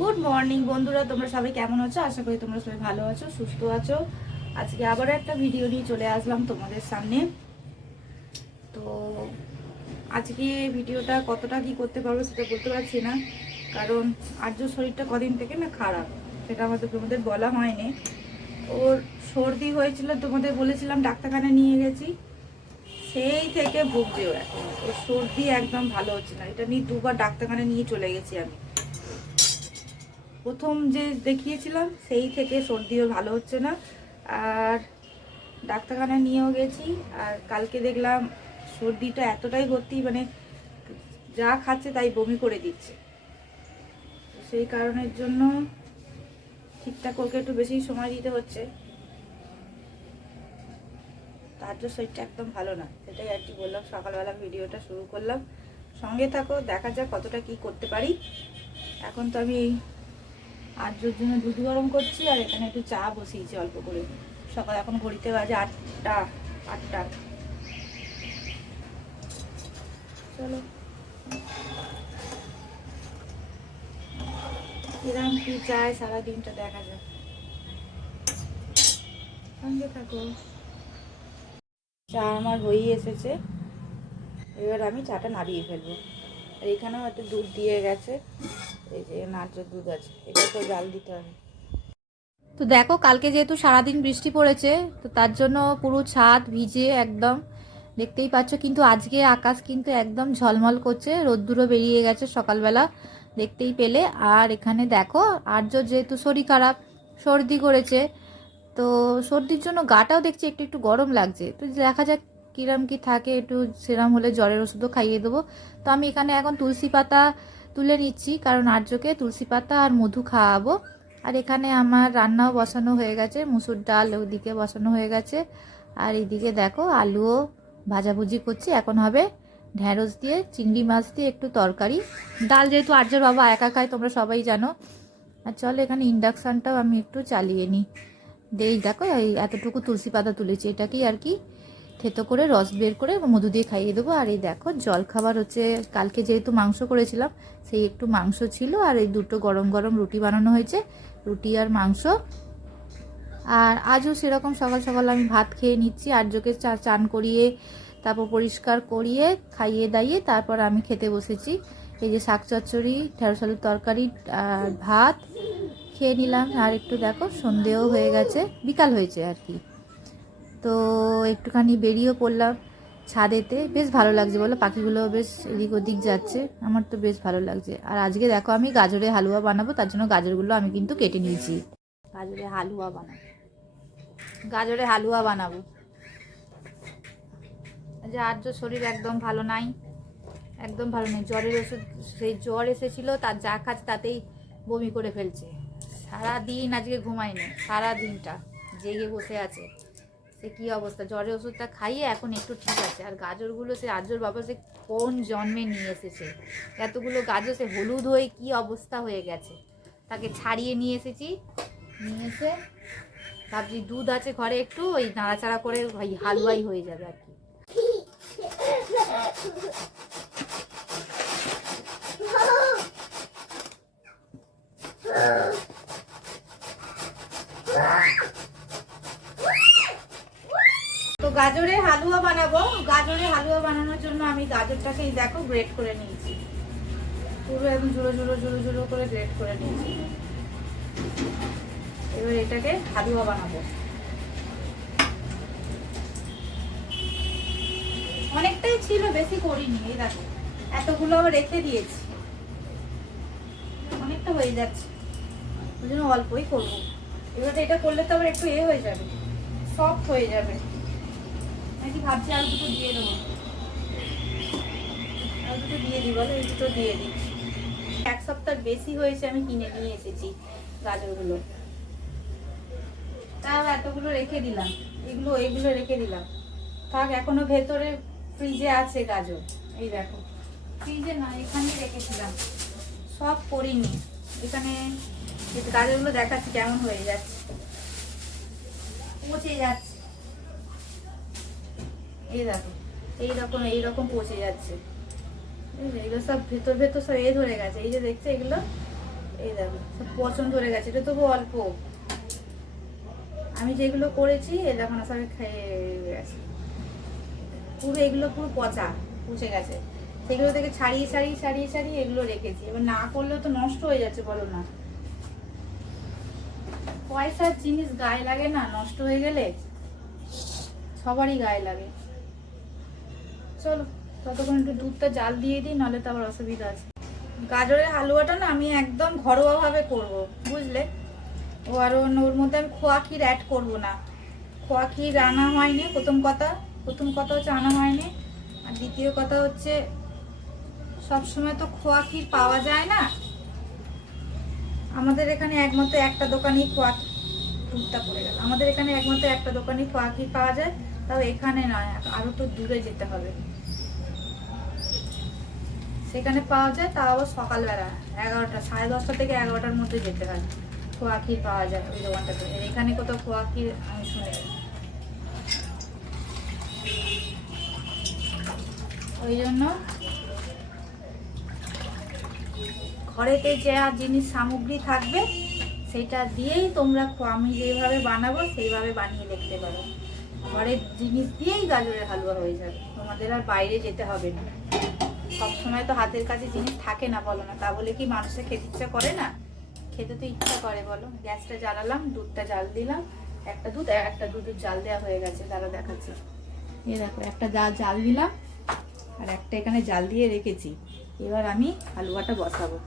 Good morning বন্ধুরা, তোমরা সবাই কেমন আছো? আশা করি তোমরা সবাই ভালো আছো, সুস্থ আছো। আজকে আবারও একটা ভিডিও নিয়ে চলে আসলাম তোমাদের সামনে। তো আজকে ভিডিওটা কতটা কি করতে পারবো সেটা বলতে পারছি না, কারণ আর্য শরীরটা কদিন থেকে না খারাপ, সেটা আমাদের তোমাদের বলা হয়নি। ওর সর্দি হয়েছিল, তোমাদের বলেছিলাম, ডাক্তারখানা নিয়ে গেছি। সেই থেকে ভুগছে ও এখন। ওর সর্দি একদম ভালো হচ্ছে না, এটা নিয়ে দুবার ডাক্তারখানা নিয়ে চলে গেছি আমি। প্রথম যে দেখিয়েছিলাম সেই থেকে সর্দিও ভালো হচ্ছে না, আর ডাক্তারখানা নিয়েও গেছি। আর কালকে দেখলাম সর্দিটা এতটাই ভর্তি, মানে যা খাচ্ছে তাই বমি করে দিচ্ছে। সেই কারণের জন্য ঠিকঠাক ওকে একটু বেশি সময় দিতে হচ্ছে। তার জন্য শরীরটা একদম ভালো না, সেটাই আর কি বললাম। সকালবেলা ভিডিওটা শুরু করলাম, সঙ্গে থাকো, দেখা যাক কতটা কি করতে পারি। এখন তো আমি আর্যর জন্য দুধ গরম করছি, আর এখানে একটু চা বসিয়েছি অল্প করে। সকাল এখন ঘড়িতে বাজে আটটা। চলো, কিরম কি চায় সারাদিনটা দেখা যাক, সঙ্গে থাকো। চা আমার হয়েই এসেছে, এবার আমি চাটা নাড়িয়ে ফেলবো। আর এখানেও একটু দুধ দিয়ে গেছে, এই যে নারকেল দুধ আছে, এটা তো জাল দিতে হবে। তো দেখো, কালকে যেহেতু সারাদিন বৃষ্টি পড়েছে, তো তার জন্য পুরো ছাদ ভিজে একদম, দেখতেই পাচ্ছ। কিন্তু আজকে আকাশ কিন্তু একদম ঝলমল করছে, রোদ্দুরও বেরিয়ে গেছে সকালবেলা, দেখতেই পেলে। আর এখানে দেখো, আর্য যেহেতু শরীর খারাপ, সর্দি করেছে, তো সর্দির জন্য গাটাও দেখছি একটু একটু গরম লাগছে। তো দেখা যাক কিরম কি থাকে, একটু সেরম হলে জ্বরের ওষুধও খাইয়ে দেবো। তো আমি এখানে এখন তুলসী পাতা তুলে নিচ্ছি, কারণ আর্যকে তুলসী পাতা আর মধু খাওয়াবো। আর এখানে আমার রান্নাও বসানো হয়ে গেছে, মুসুর ডাল ওদিকে বসানো হয়ে গেছে। আর এইদিকে দেখো আলুও ভাজাভুজি করছি, এখন হবে ঢ্যাঁড়স দিয়ে চিংড়ি মাছ দিয়ে একটু তরকারি। ডাল যেহেতু আর্যর বাবা একা খায়, তোমরা সবাই জানো। আর চলো, এখানে ইন্ডাকশানটাও আমি একটু চালিয়ে নিই। এই দেখো, এই এতটুকু তুলসী পাতা তুলেছি, এটাকেই আর কি থেতো করে রস বের করে মধু দিয়ে খাইয়ে দেবো। আর এই দেখো জল খাবার হচ্ছে, কালকে যেহেতু মাংস করেছিলাম, সেই একটু মাংস ছিল, আর এই দুটো গরম গরম রুটি বানানো হয়েছে, রুটি আর মাংস। আর আজও সেরকম সকাল সকাল আমি ভাত খেয়ে নিচ্ছি, আর্যকে চান করিয়ে তারপর পরিষ্কার করিয়ে খাইয়ে দাইয়ে তারপর আমি খেতে বসেছি। এই যে শাক চচ্চড়ি, ঢেঁড়স আলুর তরকারি আর ভাত খেয়ে নিলাম। আর একটু দেখো সন্ধেও হয়ে গেছে, বিকাল হয়েছে আর কি। তো একটুখানি বেরিয়েও পড়লাম ছাদেতে, বেশ ভালো লাগছে বলো, পাখিগুলো বেশ এদিক ওদিক যাচ্ছে, আমার তো বেশ ভালো লাগছে। আর আজকে দেখো আমি গাজরের হালুয়া বানাবো, তার জন্য গাজরগুলো আমি কিন্তু কেটে নিয়েছি। গাজরের হালুয়া বানাবো। যে আর্য শরীর একদম ভালো নাই, একদম ভালো নেই, জ্বরের ওষুধ, সেই জ্বর এসেছিল, তার যা খাচ্ছে তাতেই বমি করে ফেলছে। সারাদিন আজকে ঘুমায়নি, সারা দিনটা জেগে বসে আছে। সে কী অবস্থা, জ্বরের ওষুধটা খাইয়ে এখন একটু ঠিক আছে। আর গাজরগুলো সে আর্যর বাবা সে কোন জন্মে নিয়ে এসেছে, এতগুলো গাজর, সে হলুদ হয়ে কী অবস্থা হয়ে গেছে। তাকে ছাড়িয়ে নিয়ে এসেছি, নিয়ে এসে ভাবছি দুধ আছে ঘরে, একটু ওই নাড়াচাড়া করে হালুয়াই হয়ে যাবে আর কি। তো গাজরের হালুয়া বানাবো। গাজরের হালুয়া বানানোর জন্য আমি গাজরটাকে দেখো গ্রেট করে নিয়েছি, পুরো একদম ঝুড়ো ঝুড়ো ঝুড়ো ঝুড়ো করে গ্রেট করে নিয়েছি। এবার এটাকে হালুয়া বানাবো। অনেকটাই ছিল, বেশি করিনি। এই দেখো এতগুলো আবার রেখে দিয়েছি, অনেকটা হয়ে যাচ্ছে, ওই জন্য অল্পই করবো। এবার এটা করলে তো আবার একটু হয়ে যাবে, সফট হয়ে যাবে নাকি। ভাবছি আরো দুটো দিয়ে দেবো, আরো দুটো দিয়ে দিই, বলো এই দুটো দিয়ে দিই। এক সপ্তাহ বেশি হয়েছে আমি কিনে নিয়ে এসেছি গাজরগুলো, তাও এতগুলো রেখে দিলাম। এইগুলো রেখে দিলাম, থাক। এখনো ভেতরে ফ্রিজে আছে গাজর, এই দেখো ফ্রিজে না, এখানে রেখেছিলাম, সব করিনি। এখানে গাজরগুলো দেখাচ্ছি কেমন হয়ে যাচ্ছে, পচে যাচ্ছে। এই দেখো এইরকম পচে যাচ্ছে, এগুলো সব ভেতর ভেতর সব ধরে গেছে। এই যে দেখছো, এগুলো এই দেখো সব পছন্দ ধরে গেছে, এটা তবু অল্প। আমি যেগুলো করেছি এ দেখো না সবাই খেয়ে গেছে পুরো, এগুলো পুরো পচা পচে গেছে। সেগুলো থেকে ছাড়িয়ে ছাড়িয়ে ছাড়িয়ে ছাড়িয়ে এগুলো রেখেছি। এবার না করলেও তো নষ্ট হয়ে যাচ্ছে, বলো না। পয়সার জিনিস গায়ে লাগে না, নষ্ট হয়ে গেলে সবারই গায়ে লাগে। চলো ততক্ষণ একটু দুধটা জাল দিয়ে দিই, নাহলে তো আবার অসুবিধা আছে। গাজরের হালুয়াটা না আমি একদম ঘরোয়াভাবে করব, বুঝলে। ও আর ওর মধ্যে আমি খোয়া ক্ষীর অ্যাড করবো না। খোয়া ক্ষীর আনা হয়নি, প্রথম কথা হচ্ছে আনা হয়নি। আর দ্বিতীয় কথা হচ্ছে সবসময় তো খোয়া ক্ষীর পাওয়া যায় না। আমাদের এখানে একমাত্র একটা দোকানেই খোয়া, দুধটা পড়ে গেল, আমাদের এখানে একমাত্র একটা দোকানেই খোয়া ক্ষীর পাওয়া যায়। তাও এখানে নয়, আরও তো দূরে যেতে হবে। সেখানে পাওয়া যায়, তাও আবার সকালবেলা 11টা, 10:30 থেকে 11টার মধ্যে যেতে হয়। খোয়া ক্ষীর পাওয়া যায় ওই দোকানটাতে। এখানে কোথাও খোয়া ক্ষীর আমি শুনি। ওই জন্য ঘরেতে যা জিনিস সামগ্রী থাকবে সেটা দিয়েই তোমরা আমি যেভাবে বানাবো সেইভাবে বানিয়ে দেখতে পারো। ঘরের জিনিস দিয়েই গাজরের হালুয়া হয়ে যাবে, তোমাদের আর বাইরে যেতে হবে না। সবসময় তো হাতের কাছে জিনিস থাকে না, বলো না। তা বলে কি মানুষের খেতে ইচ্ছা করে না? খেতে তো ইচ্ছা করে, বলো। গ্যাসটা জ্বালালাম, দুধটা জাল দিলাম। একটা দুধের জাল দেওয়া হয়ে গেছে, দাঁড়া দেখাচ্ছি। এই দেখো একটা জাল দিলাম, আর একটা এখানে জাল দিয়ে রেখেছি। এবার আমি হালুয়াটা বসাবো।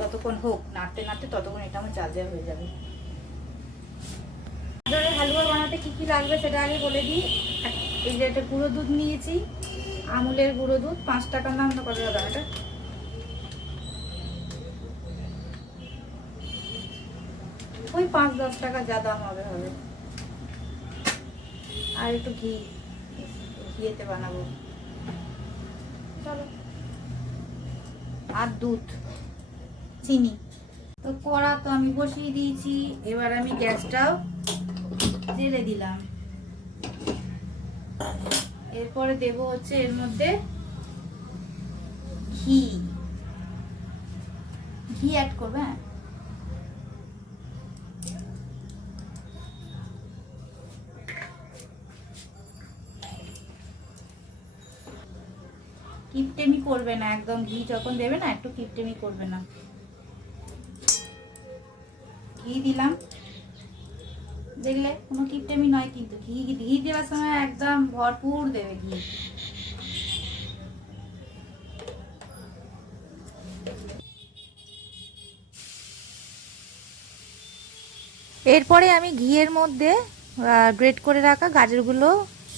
ততক্ষণ হোক, নাড়তে নাড়তে ততক্ষণ এটা আমার জাল দেওয়া হয়ে যাবে। গাজরের হালুয়া বানাতে কি কি লাগবে সেটা আগে বলে দিই। এই যে একটা গুঁড়ো দুধ নিয়েছি, আমুলের গুঁড়ো দুধ, 5 টাকার নাম না, কত টাকা এটা, ওই 5-10 টাকা যা দাম হবে। আর একটু ঘিয়েতে বানাবো, চলো। আর দুধ, চিনি। তো কড়া তো আমি বসিয়ে দিয়েছি, এবার আমি গ্যাসটাও জেলে দিলাম। এরপরে দেব হচ্ছে এর মধ্যে ঘি অ্যাড করবে। হ্যাঁ, কিপটেমি করবে না একদম, ঘি যখন দেবে না একটু কিপটেমি করবে না। ঘি দিলাম, দেখলে কোনো কিপটেমি নয় কিন্তু। ঘি দেওয়ার সময় একদম ভরপুর দেবে ঘি। এরপরে আমি ঘিয়ের মধ্যে গ্রেট করে রাখা গাজরগুলো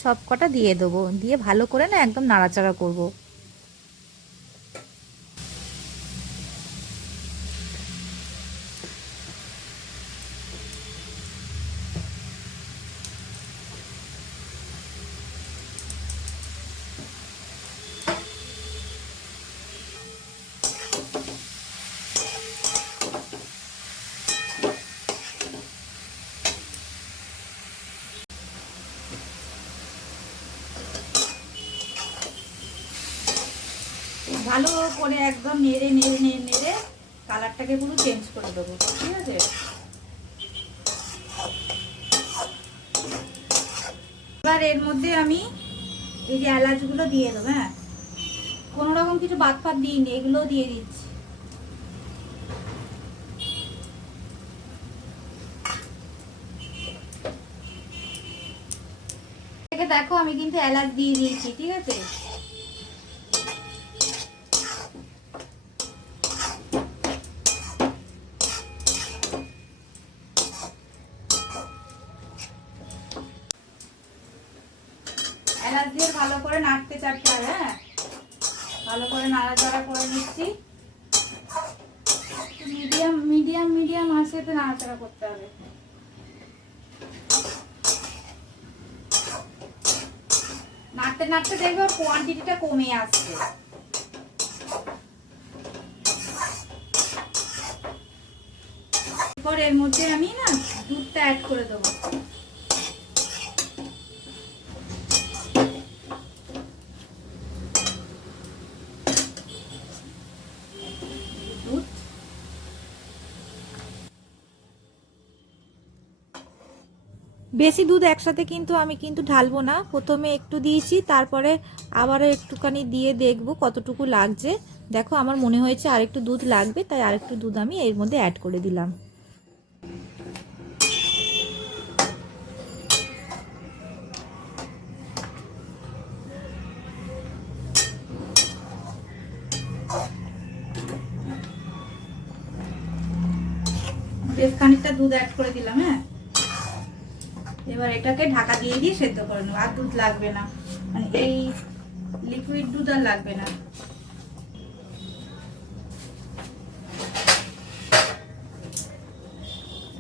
সব কটা দিয়ে দেবো, দিয়ে ভালো করে না একদম নাড়াচাড়া করব। ভালো করে একদম নেড়ে নেড়ে নেড়ে নেড়ে কালারটাকে পুরো চেঞ্জ করে দেবো, ঠিক আছে। এবার এর মধ্যে আমি এই যে এলাচগুলো দিয়ে দেবো। হ্যাঁ, কোনো রকম কিছু বাদ ফাদ দিইনি, এগুলোও দিয়ে দিচ্ছি। দেখো আমি কিন্তু এলাচ দিয়ে দিয়েছি, ঠিক আছে। এলাচ দিয়ে ভালো করে নাড়তে চাড়তে হবে। হ্যাঁ, ভালো করে নাড়াচাড়া করে নিচ্ছি। মিডিয়াম আঁচেতে নাড়াচাড়া করতে হবে। নাড়তে নাড়তে দেখবে ওর কোয়ান্টিটিটা কমে আসছে। এরপর এর মধ্যে আমি না দুধটা অ্যাড করে দেবো। দুধ বেশি দুধ একসাথে কিন্তু আমি কিন্তু ঢালবো না, প্রথমে একটু দিয়েছি, তারপরে আবারও একটুখানি দিয়ে দেখব কতটুকু লাগছে। দেখো আমার মনে হয়েছে আরেকটু দুধ লাগবে, তাই আরেকটু দুধ আমি এর মধ্যে অ্যাড করে দিলাম। বেশ খানিকটা দুধ অ্যাড করে দিলাম। হ্যাঁ, এবার এটাকে ঢাকা দিয়ে দিয়ে সেদ্ধ করে নেবো। আর দুধ লাগবে না, মানে এই লিকুইড দুধ আর লাগবে না।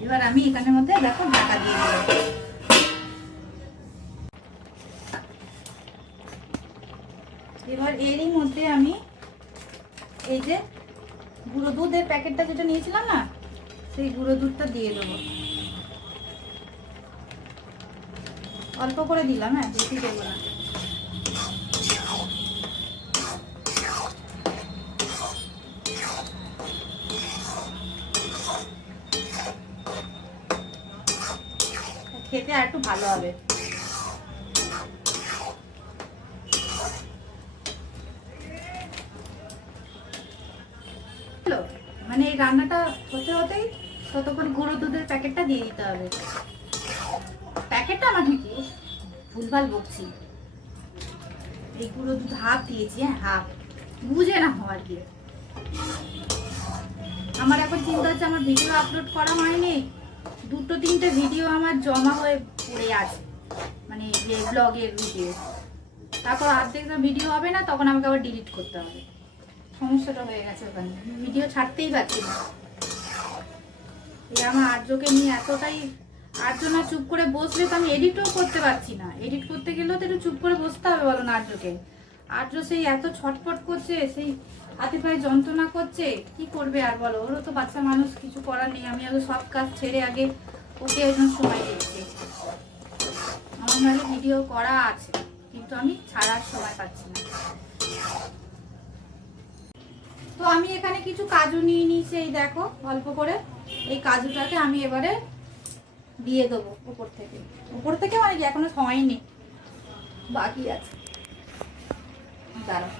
এবার আমি এখানের মধ্যে দেখো ঢাকা দিয়ে দিলাম। এবার এরই মধ্যে আমি এই যে গুঁড়ো দুধের প্যাকেটটা যেটা নিয়েছিলাম না, সেই গুঁড়ো দুধটা দিয়ে দেবো। অল্প করে দিলাম, হ্যাঁ বেশি দেবো না। খেতে আর একটু ভালো হবে। মানে এই রান্নাটা হতে হতেই ততক্ষণ গুঁড়ো দুধের প্যাকেটটা দিয়ে দিতে হবে। প্যাকেটটা আমার কি ভুলভাল বকছি, এই গুঁড়ো দুধ হাফ দিয়েছি। হ্যাঁ হাফ, বুঝে না হওয়ার কি। আমার এখন চিন্তা হচ্ছে আমার ভিডিও আপলোড করা হয়নি, 2-3টে ভিডিও আমার জমা হয়ে পড়ে আছে, মানে যে ব্লগের ভিডিও। তারপর অর্ধেকটা ভিডিও হবে না, তখন আমাকে আবার ডিলিট করতে হবে। সমস্যাটা হয়ে গেছে ওখানে, ভিডিও ছাড়তেই পারছি না। এই আমার আর্যকে নিয়ে এতটাই, আর্য না চুপ করে বসলে তো আমি এডিটও করতে পারছি না। এডিট করতে গেলেও তো একটু চুপ করে বসতে হবে বলো না আর্যকে। আর্য সেই এত ছটফট করছে, সেই হাতে পায়ে যন্ত্রণা করছে, কি করবে আর বলো। ওরও তো বাচ্চা মানুষ, কিছু করার নেই। আমি আগে সব কাজ ছেড়ে আগে ওকে ওজন সময় দিচ্ছি। আমার নাহলে ভিডিও করা আছে, কিন্তু আমি ছাড়ার সময় পাচ্ছি না। তো আমি এখানে কিছু কাজু নিয়ে নিয়েছি, এই দেখো অল্প করে। এই কাজুটাকে আমি এবারে দিয়ে দেবো উপর থেকে। উপর থেকে মানে কি এখনো হয়নি, বাকি আছে। দাঁড়াও,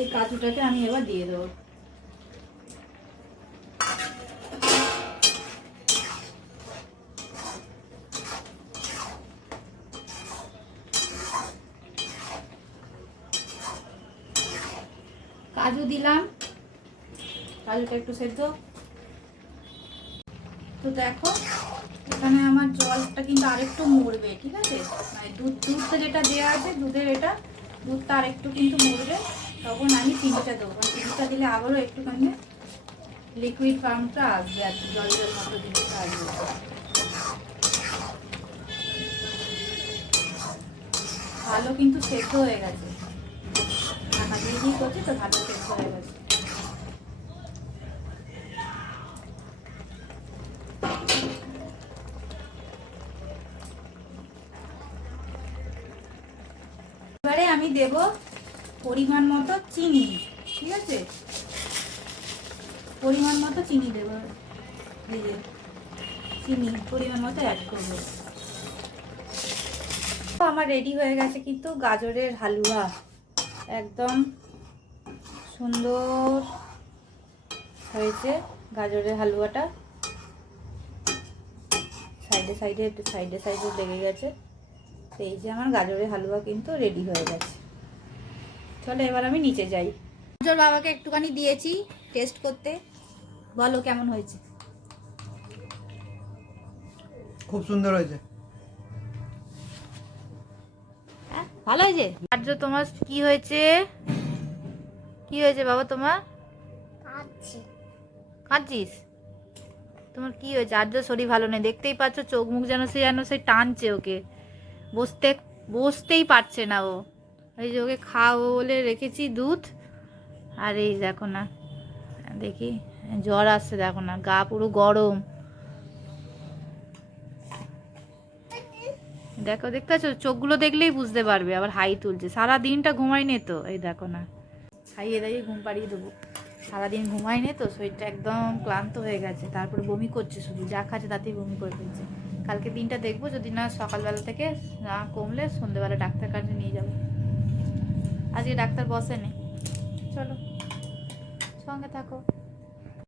এই কাজুটাকে আমি এবার দিয়ে দেবো। কাজু দিলাম, কাজুটা একটু সেদ্ধ। তো দেখো এখানে আমার জলটা কিন্তু আরেকটু মরবে, ঠিক আছে। মানে দুধটা যেটা দেওয়া আছে, দুধের এটা দুধটা আরেকটু কিন্তু মরবে, তখন আমি চিনিটা দেবো। চিনিটা দিলে আবারও একটুখানি লিকুইড ফর্মটা আসবে, আর জল জল মতো জিনিসটা আসবে। ভালো কিন্তু সেদ্ধ হয়ে গেছে, ঢাকা দিয়ে দিয়ে করছি তো ভালো সেদ্ধ হয়ে গেছে। এবারে আমি দেব পরিমাণ মতো চিনি, ঠিক আছে। পরিমাণ মতো চিনি দেব, এই যে চিনি পরিমাণ মতো অ্যাড করব। আমার রেডি হয়ে গেছে কিন্তু গাজরের হালুয়া, একদম সুন্দর হয়েছে গাজরের হালুয়াটা। সাইডে সাইডে একটু সাইডে সাইডে লেগে গেছে। এই যে আমার গাজরের হালুয়া কিন্তু রেডি হয়ে গেছে। চলো এবার আমি নিচে যাই। গাজর বাবাকে একটুখানি দিয়েছি টেস্ট করতে, বলো কেমন হয়েছে। খুব সুন্দর হয়েছে। হ্যাঁ ভালো হয়েছে। আর্য তোমার কি হয়েছে, কি হয়েছে বাবা তোমার? কাঁদছিস? তোমার কি হয়েছে? আর্য শরীর ভালো নেই, দেখতেই পাচ্ছ, চোখ মুখ যেন সে টানছে ওকে, বসতেই পারছে না ও। এই যে ওকে খাওয়াবো বলে রেখেছি দুধ, আর এই দেখো না, দেখি জ্বর আসছে, দেখো না গা পুরো গরম। দেখো, দেখতে পাচ্ছ, চোখগুলো দেখলেই বুঝতে পারবে। আবার হাই তুলছে, সারা দিনটা ঘুমায়নি তো, এই দেখো না। খাইয়ে দাইয়ে ঘুম পাড়িয়ে দেবো। সারাদিন ঘুমায়নি তো, শরীরটা একদম ক্লান্ত হয়ে গেছে। তারপরে বমি করছে, শুধু যা খাচ্ছে তাতেই বমি করে ফেলছে। কালকে দিনটা দেখবো, যদি না সকালবেলা থেকে না কমলে সন্ধ্যেবেলা ডাক্তার কাছে নিয়ে যাবো। আজকে ডাক্তার বসেনি। চলো সঙ্গে থাকো।